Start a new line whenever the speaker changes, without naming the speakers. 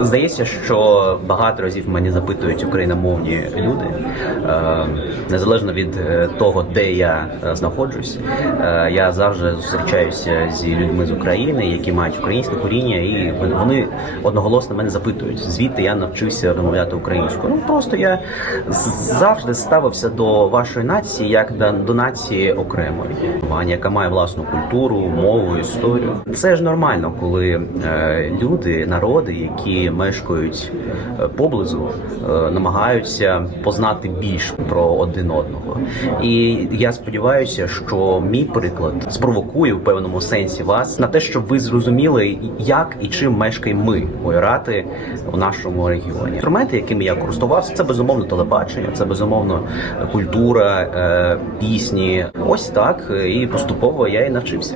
Здається, що багато разів мене запитують україномовні люди, е, незалежно від е, того, де я е, знаходжусь. Е, Я завжди зустрічаюся зі людьми з України, які мають українське коріння, і вони одноголосно мене запитують, звідти я навчився розмовляти українською. Ну просто я завжди ставився до вашої нації як до, нації окремої, яка має власну культуру, мову, історію. Це ж нормально, коли люди, народи, які мешкають е, поблизу, е, намагаються познати більш про один одного. І я сподіваюся, що мій приклад спровокує в певному сенсі вас на те, щоб ви зрозуміли, як і чим мешкаємо ми, ойрати у нашому регіоні. Інструменти, якими я користувався, це безумовно телебачення, це безумовно культура, е, пісні. Ось так і поступово я і навчився.